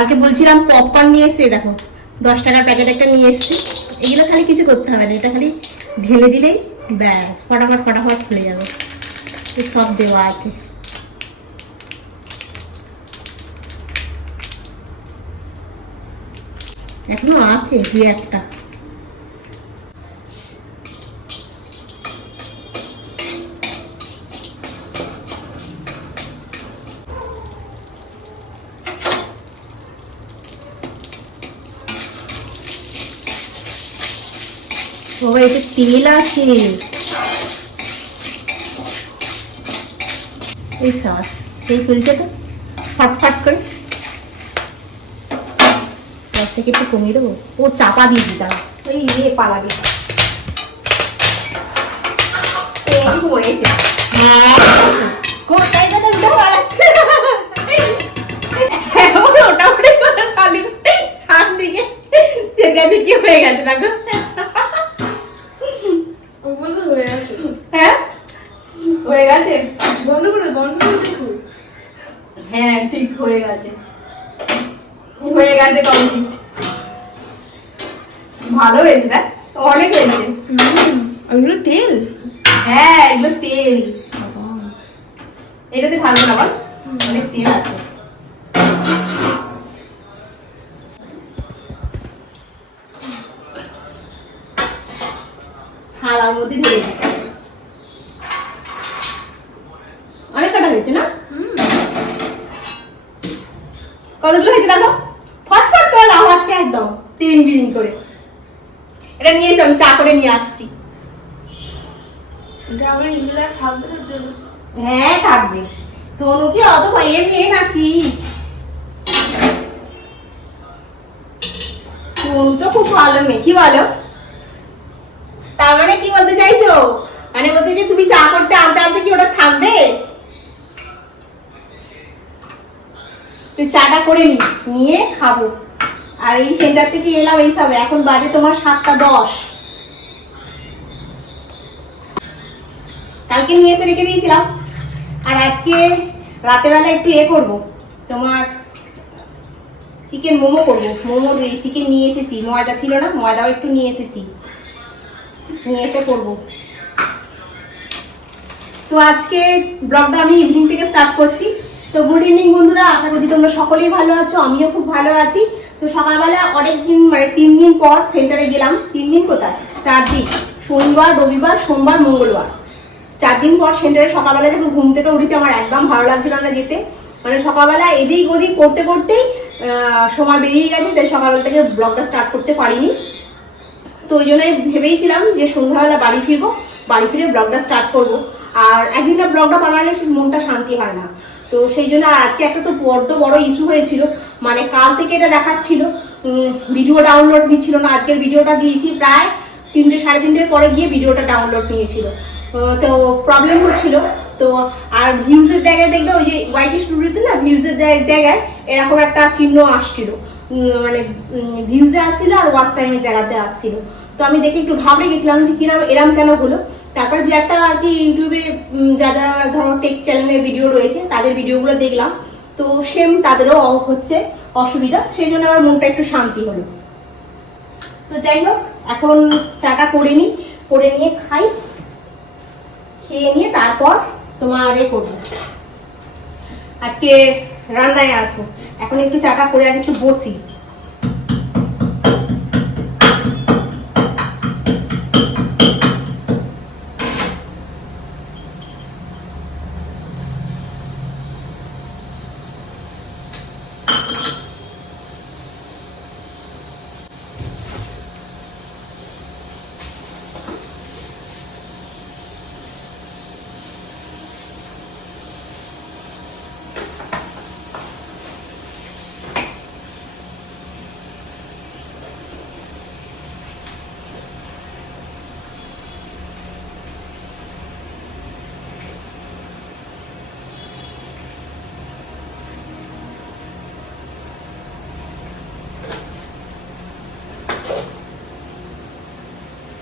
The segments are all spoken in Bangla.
কালকে বলছিলাম পপকর্ন নিয়ে এসে দেখো, দশ টাকার প্যাকেট একটা নিয়ে এসছি। এগুলো খালি কিছু করতে হবে না, এটা খালি ঢেলে দিলেই ব্যাস, ফটাফট ফটাফট খুলে যাবে। সব দেওয়া আছে। এখনও আছে দু একটা। বাবা এটা তেল আছে এই সস সেই তুলছে তো ফটফট করে সস থেকে একটু কমিয়ে দেবো ও চাপা দিয়ে দিই তারা ওই ইয়ে পালাবে এই হয়েছে হ্যাঁ কোথায় কথা উঠে পালাচ্ছে এমন ওটা উঠে করে খালি ছাদ দিকে চেকাচেকি হয়ে গেছে দেখো ভালো হয়েছে দেখ। অনেক হয়েছে। ওগুলো তেল? হ্যাঁ এগুলো তেল। এটাতে ঢালবে না বল অনেক তেল আছে। থালার মধ্যে ঢেলে অনেক কটা হয়েছে না? কতগুলো হয়েছে দেখো ফটফট করে লাভ হচ্ছে একদম তিন বিরিং করে এটা নিয়ে আমি চা করে নিয়ে আসছি। হ্যাঁ থাকবে। তনু কি অত ভয়ে মেয়ে নাকি? তনু তো খুব ভালো মেয়ে কি বলো? তার মানে কি বলতে চাইছো? মানে বলতে যে তুমি চা করতে আনতে আনতে কি ওটা থাকবে? তুই চাটা করে নি নিয়ে খাব। আর এই সেন্টার থেকে এলাম, এই সবে। এখন বাজে তোমার সাতটা দশ। কালকে নিয়ে এসে রেখে দিয়েছিলাম। আর আজকে রাতেবেলা একটু এ করব। তোমার চিকেন মোমো করব। মোমো চিকেন নিয়ে এসেছি। ময়দা ছিল না, ময়দাও একটু নিয়ে এসেছি। নিয়ে এসে করব। তো আজকে ব্লগটা আমি ইভিনিং থেকে স্টার্ট করছি। তো গুড ইভিনিং বন্ধুরা, আশা করছি তোমরা সকলেই ভালো আছো, আমিও খুব ভালো আছি। তো সকালবেলা অনেক দিন মানে তিন দিন পর সেন্টারে গেলাম। তিন দিন কোথায়? চার দিন। শনিবার, রবিবার, সোমবার, মঙ্গলবার। চার দিন পর সেন্টারে সকালবেলা যখন ঘুম থেকে উঠেছি, আমার একদম ভালো লাগছিল না যেতে। মানে সকালবেলা এদিক ওদিক করতে করতেই সময় বেরিয়ে গেছে, তাই সকালবেলা থেকে ব্লগটা স্টার্ট করতে পারিনি। তো ওই জন্য ভেবেইছিলাম যে সন্ধ্যাবেলা বাড়ি ফিরবো, বাড়ি ফিরে ব্লগটা স্টার্ট করব। আর একদিনটা ব্লগটা বানালে মনটা শান্তি হয় না। তো সেই জন্য আজকে একটা তো বড্ড বড় ইস্যু হয়েছিল। মানে কাল থেকে এটা দেখাচ্ছিল। ভিডিও ডাউনলোড নিচ্ছিল না। আজকের ভিডিওটা দিয়েছি প্রায় তিনটে, সাড়ে তিনটের পরে গিয়ে ভিডিওটা ডাউনলোড নিয়েছিল। তো প্রবলেম হচ্ছিল। তো, আর ভিউজের জায়গায় দেখবে ওই যে ওয়াইটি স্টুডিওতে না ভিউজের জায়গায় এরকম একটা চিহ্ন আসছিল। মানে ভিউজে আসছিল আর ওয়াচ টাইমের জায়গাতে আসছিল। তো আমি দেখে একটু ঘাবড়ে গেছিলাম যে কিরম, এরম কেন হলো? তারপরে দু একটা আর কি ইউটিউবে উম, যারা ধরো টেক চ্যানেলের ভিডিও রয়েছে তাদের ভিডিওগুলো দেখলাম। তো সেম তাদেরও হচ্ছে অসুবিধা। সেই জন্য আমার মনটা একটু শান্তি হলো। তো যাই হোক এখন চাটা করে নিই করে নিয়ে খাই খেয়ে নিয়ে তারপর তোমার এ করব। আজকে রান্নায় আসব। এখন একটু চাটা করে আর একটু বসি।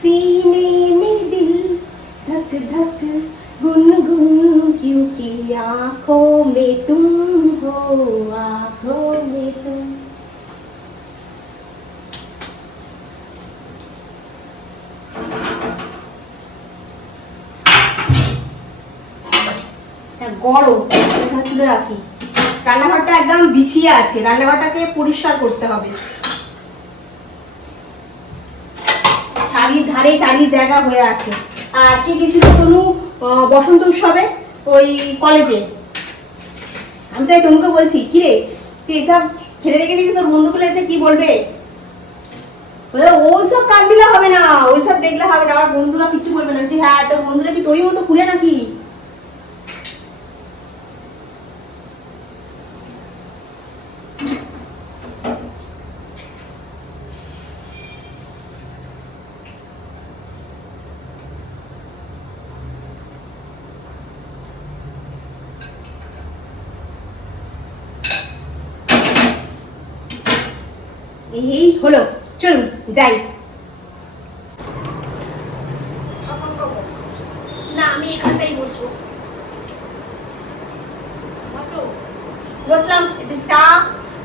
सीने में दिल धक धक गुन गुन क्योंकि आंखों में तुम हो, आंखों में तुम। গরম তুলে রাখি। রান্নাঘরটা একদম বিছিয়ে আছে। রান্নাঘরটাকে পরিষ্কার করতে হবে। ধারে চারি জায়গা হয়ে আছে। আর কি গেছিল তনু? বসন্ত উৎসবে ওই কলেজে। আমি তো তনুকে বলছি কিরে তুই এসব ফেলে রেখে দিয়েছি তোর বন্ধুগুলো এসে কি বলবে? ওই ওইসব কান দিলে হবে না ওইসব দেখলে হবে না, আমার বন্ধুরা কিছু বলবে না। যে হ্যাঁ তোর বন্ধুরা কি তোরই মতো খুলে নাকি? এই হলো, চলুন, যাই। না, আমি এখানটাই বসবো। বসলাম, একটু চা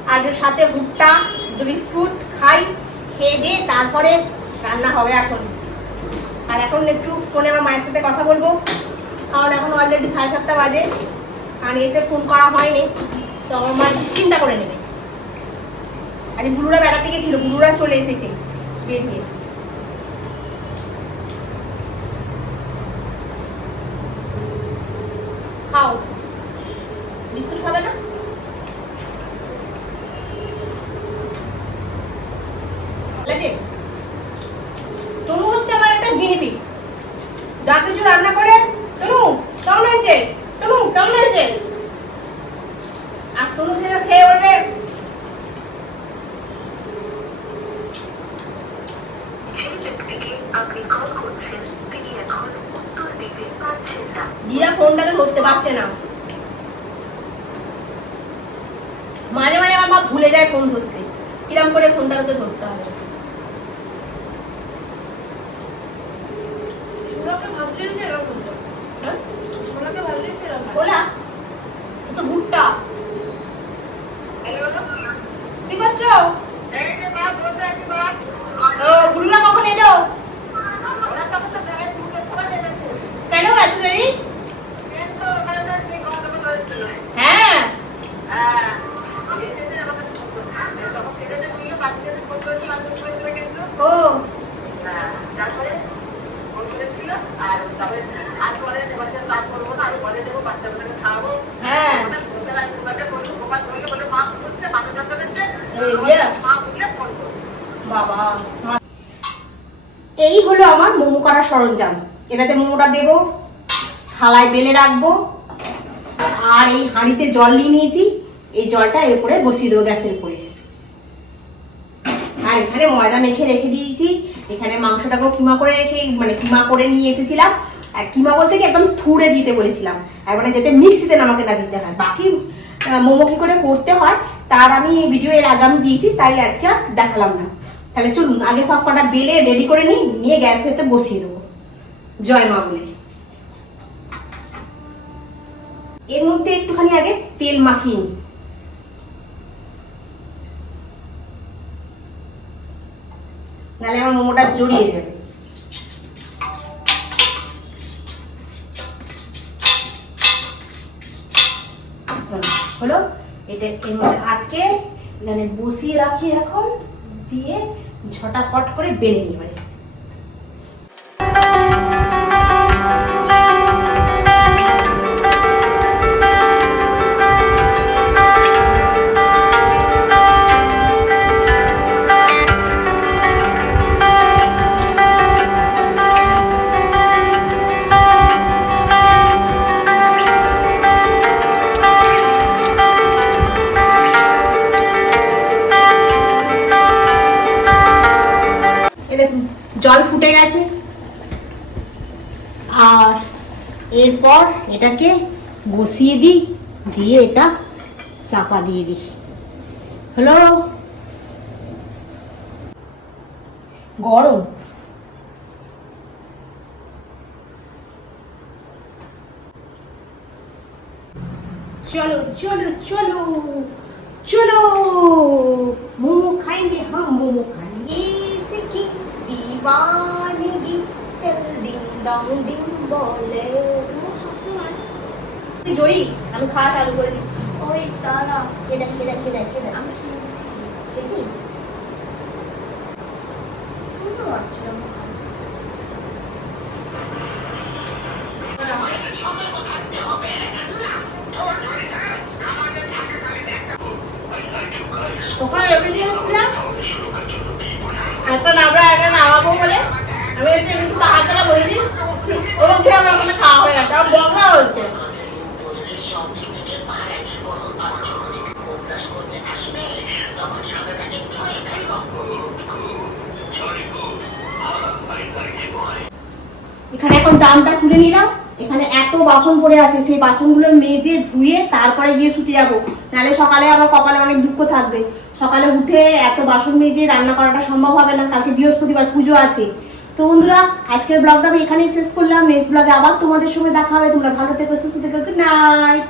আর সাথে ভুট্টা, একটু বিস্কুট খাই, খেয়ে দিয়ে তারপরে রান্না হবে এখন। আর এখন একটু ফোনে আমার মায়ের সাথে কথা বলব। কারণ এখন অলরেডি সাড়ে সাতটা বাজে। আর এসে ফোন করা হয়নি। তো আমার মা চিন্তা করে নেবে। আজ বুড়ুরা বেড়াতে গেছিল বুড়ুরা চলে এসেছে। বেরিয়ে খাও। বিস্কুট খাবে না? তনু হচ্ছে আমার একটা গিনিপিক যা কিছু রান্না করে। তনু, কেমন হয়েছে? তনু, কেমন হয়েছে? আর তনু সেটা খেয়ে বলবে যে ব্যক্তিকে আপনি কল করছেন তিনি এখন উত্তর দিতে পারছেন না দিয়া ফোনটাকে ধরতে পারছে না মাঝে মাঝে আমার মা ভুলে যায় ফোন ধরতে কিরম করে ফোনটাকে ধরতে হবে ছোলাকে ভাবলেই তো এরকম হ্যাঁ? ছোলাকে ভাবলেই তো এরকম ছোলা তো ভুট্টা। কি করছ? ও কখন এলো? কেন এত দেরি? হ্যাঁ। ও হ্যাঁ। এই হলো আমার মোমো করার সরঞ্জাম। এটাতে মোমোটা দেব থালায় বেলে রাখব আর এই হাঁড়িতে জল নিয়ে নিয়েছি। এই জলটা এর উপরে বসিয়ে দেবো গ্যাসের উপরে। আর এখানে ময়দা মেখে রেখে দিয়েছি। এখানে মাংসটাকেও কিমা করে রেখে মানে কিমা করে নিয়ে এসেছিলাম। কিমা বলতে কি একদম থুড়ে দিতে বলেছিলাম। আর মানে যাতে মিক্সিতে আমাকে না দিতে হয়। বাকি মোমো কি করে করতে হয়, তার আমি ভিডিও এর আগে আমি দিয়েছি, তাই আজকে আর দেখালাম না। তাহলে চলুন, আগে সব কটা বেলে রেডি করে নিই, নিয়ে গ্যাসেতে বসিয়ে দেবো। জয় মা বলে। এর মধ্যে একটুখানি আগে তেল মাখিয়ে নিই। নাহলে আমার মোমোটা জড়িয়ে যাবে হলো? এটা এর মধ্যে আটকে মানে বসিয়ে রাখি এখন, দিয়ে ঝটাপট করে বেরিয়ে নিই এটাকে বসিয়ে দিই, দিয়ে এটা চাপা দিয়ে দিই। হলো? গরম। চলো চলো চলো চলো। মোমো খাইলে হাম মোমো খাইলে সিকি দিওয়ানগি চল ডিং ডং ডিং বলে। তুই জড়ি? আমি খাওয়া চালু করে দিচ্ছি। ওই দাঁড়া। খেয়ে দেখ খেয়ে দেখ খেয়ে দেখ খেয়ে দেখ। আমি খেয়েছি খেয়েছিস? তুমি তো পারছিলাম ওখানে রেখে দিয়েছিলাম একটা নামরা একটা নামাবো বলে। আমি এসে একটু হাত চালা বলেছি ওর মধ্যে আমার ওখানে খাওয়া হয়ে গেছে। আমার বন্ধা হচ্ছে এখানে এখন ডামটা তুলে নিলাম। এখানে এত বাসন পড়ে আছে, সেই বাসনগুলো মেজে ধুয়ে তারপরে গিয়ে শুতে যাব। নাহলে সকালে আবার কপালে অনেক দুঃখ থাকবে। সকালে উঠে এত বাসন মেজে রান্না করাটা সম্ভব হবে না, কালকে বৃহস্পতিবার পুজো আছে। তো বন্ধুরা, আজকের ব্লগটা আমি এখানেই শেষ করলাম। নেক্সট ব্লগে আবার তোমাদের সঙ্গে দেখা হবে। তোমরা ভালো থেকো, সুস্থ থেকো গুড নাইট